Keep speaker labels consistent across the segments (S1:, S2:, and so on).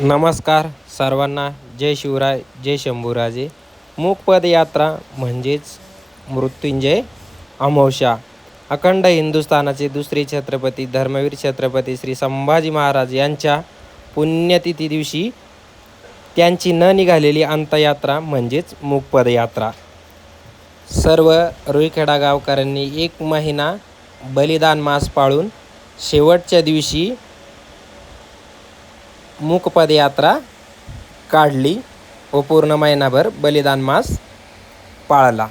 S1: नमस्कार सर्वांना जय शिवराय जय शंभूराजे. मूकपदयात्रा म्हणजेच मृत्युंजय अमावशा अखंड हिंदुस्थानाचे दुसरे छत्रपती धर्मवीर छत्रपती श्री संभाजी महाराज यांच्या पुण्यतिथी दिवशी त्यांची न निघालेली अंतयात्रा म्हणजेच मूकपदयात्रा सर्व रुईखेडा गावकऱ्यांनी एक महिना बलिदान मास पाळून शेवटच्या दिवशी मूक पदयात्रा काढली. व पूर्ण महिनाभर बलिदान मास पाळला.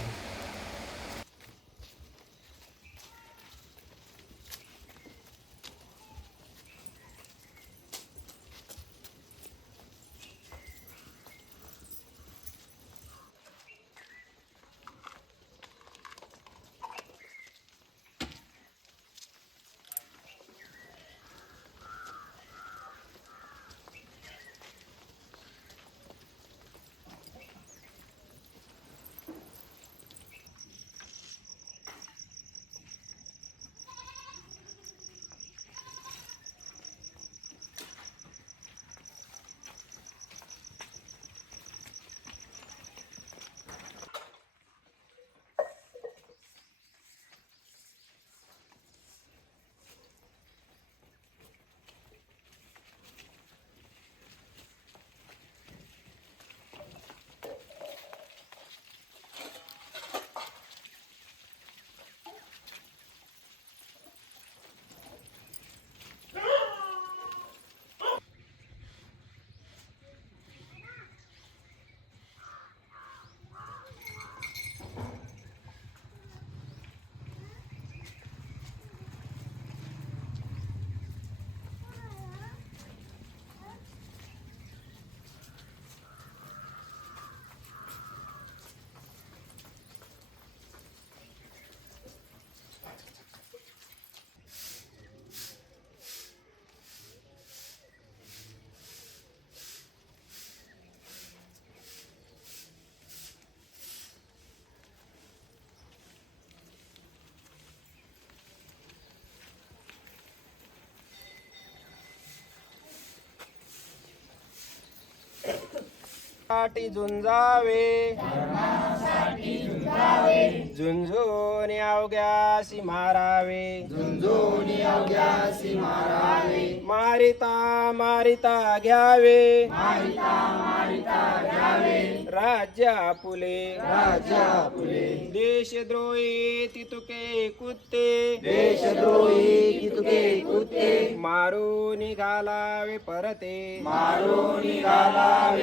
S1: साठी झुंजावे. झुंझुन अवघ्यासी मारावे. झुंझुन अवघ्यासी मारावे मारिता मारिता घ्यावे. मारिता मारिता घ्यावे राज्य आपुले राज्य आपुले देशद्रोही तितुके कुत्ते. देशद्रोही तितुके कुत्ते मारून निघालावे परते. मारून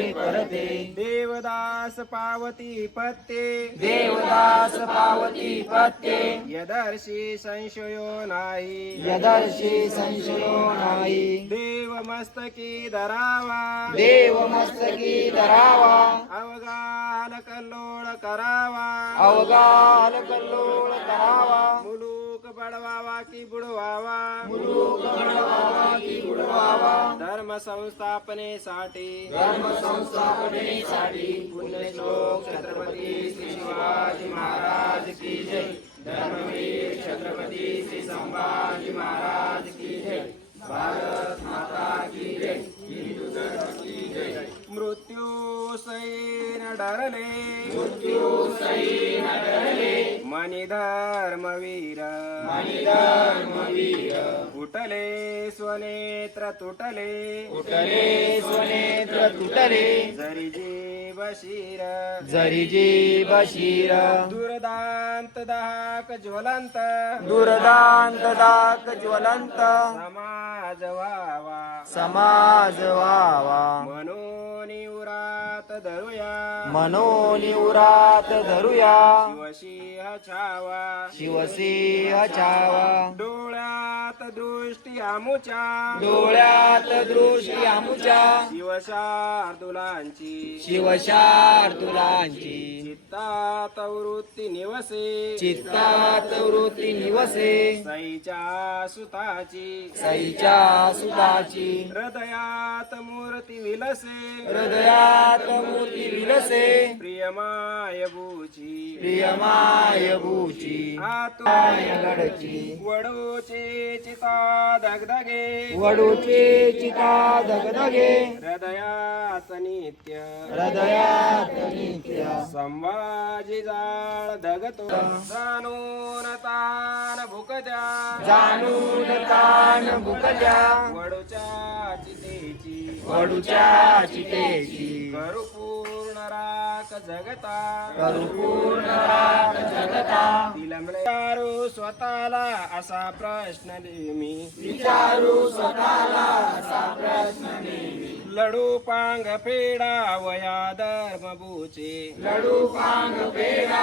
S1: निघालावे परते देवदास पावती पत्ते. देवदास पावती पत्ते. यदर्शी संशयो नाही. यदर्शी संशयो नाही. देव मस्तकी धरावा. देव मस्तकी धरावा. अवगाल कल्लोळ करावा. अवगाल कल्लोळ करावा. मुलूक बडवावा की बुडवावा. मुलूक बडवावा की बुडवावा. धर्म संस्थापनेसाठी धर्म संस्थापनेसाठी पुण्यश्लोक छत्रपती श्री शिवाजी महाराज की जय। धर्मवीर छत्रपती श्री संभाजी महाराज की जय। भारत माता की जय। हिंदू धर्म की जय। मृत्यू सैन डरले। मृत्यू सैन डरले। मनी धर्मवीर मनी धर्मवीर उठले स्वनेत्र तुटले. उठले स्वनेत्र तुटले. जरी जीव शिर. जरी जीव शिर. दुर्दांत दाहक ज्वलंत. दुर्दांत दाहक ज्वलंत. समाज व्हावा. समाज व्हावा. मनोनिवरात धरुया. मनोनिवरात धरुया. शिवसिंह छावा. शिवसिंह छावा. डोळ्यात दृष्टी आमुच्या. डोळ्यात दृष्टी आमुच्या. शिवशार्दुलांची शिवशार्दुलांची चित्तात वृत्ती निवसे. चित्तात वृत्ती निवसे. सईच्या सुताची. सईच्या सुताची. हृदयात मूर्ती विलसे. हृदयात मूर्ती विलसे. प्रियमाय भूची. प्रियमाय भूची. आतुय गडची. वडोचे चिता दगदगे
S2: वडूची चिता धगधगे
S1: हृदयात नित्य।
S2: हृदयात नित्य।
S1: संभाजी जाळ धगतो जाणून तान भुकत्या
S2: जाणून तान भुकत्या
S1: वडूच्या चितेची।
S2: वडूच्या चितेची।
S1: करू पूर्ण राख जगता।
S2: करू पूर्ण
S1: विचारू स्वतःला असा प्रश्न नेहमी.
S2: विचारू स्वतःला असा प्रश्न नेहमी.
S1: लडू पांग फेडा वया धर्म बुचे
S2: लडू पांग पेडा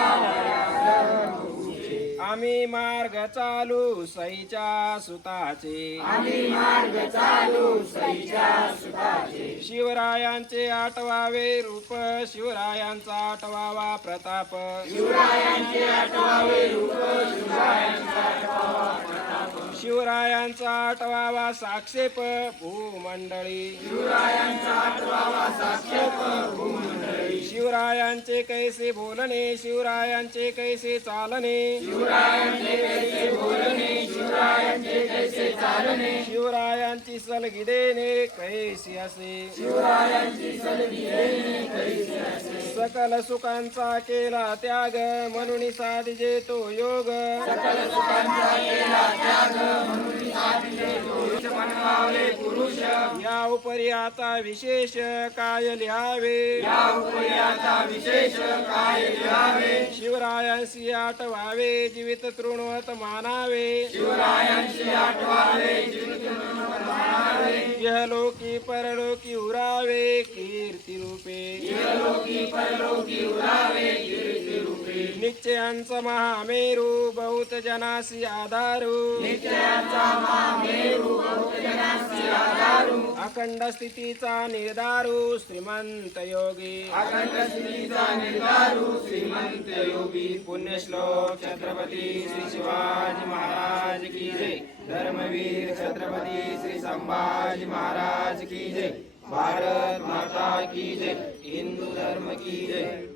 S1: आम्ही मार्ग चालू सईच्या सुताचे.
S2: आम्ही मार्ग चालू सईच्या सुताचे.
S1: शिवरायांचे आठवावे रूप शिवरायांचा आठवावा प्रताप.
S2: शिवरायांचे आठवावे रूप
S1: शिवरायांचा आठवावा साक्षेप भूमंडळी.
S2: शिवरायांचा आठवावा साक्षेप
S1: शिवरायांचे कैसे बोलणे शिवरायांचे कैसे चालणे?
S2: शिवरायांचे कैसे बोलणे शिवरायांचे कैसे चालणे?
S1: शिवरायांची सलगी देणे कैसी असे?
S2: शिवरायांची सलगी देणे कैसे असे?
S1: सकल सुखांचा केला त्याग म्हणून साधिजे तो योग.
S2: सकल सुखांचा केला त्याग म्हणून पुरुष
S1: या उपरी आता विशेष काय लिहावे?
S2: या उपयाचा विशेष काय लिहावे?
S1: शिवरायांशी आठवावे जीवित तृणवत मानावे.
S2: शिवरायांची आठवावे
S1: यहलोकी परलोकी उरावे कीर्ती रूपे.
S2: लोकी परलोकी उरावे कीर्ती रूपी.
S1: निश्चयांचा महामेरू बहुत जनासी आधारू.
S2: नित्याचा महामेरू बहुजनासी आधारू
S1: अखंड स्थितीचा निर्धारू श्रीमंत योगी.
S2: अखंड स्थितीचा निर्धारू श्रीमंत योगी.
S1: पुण्यश्लोक छत्रपती श्री शिवाजी महाराज की जय. धर्मवीर छत्रपती श्री संभाजी महाराज की जय. भारत माता की जय. हिंदू धर्म की जय.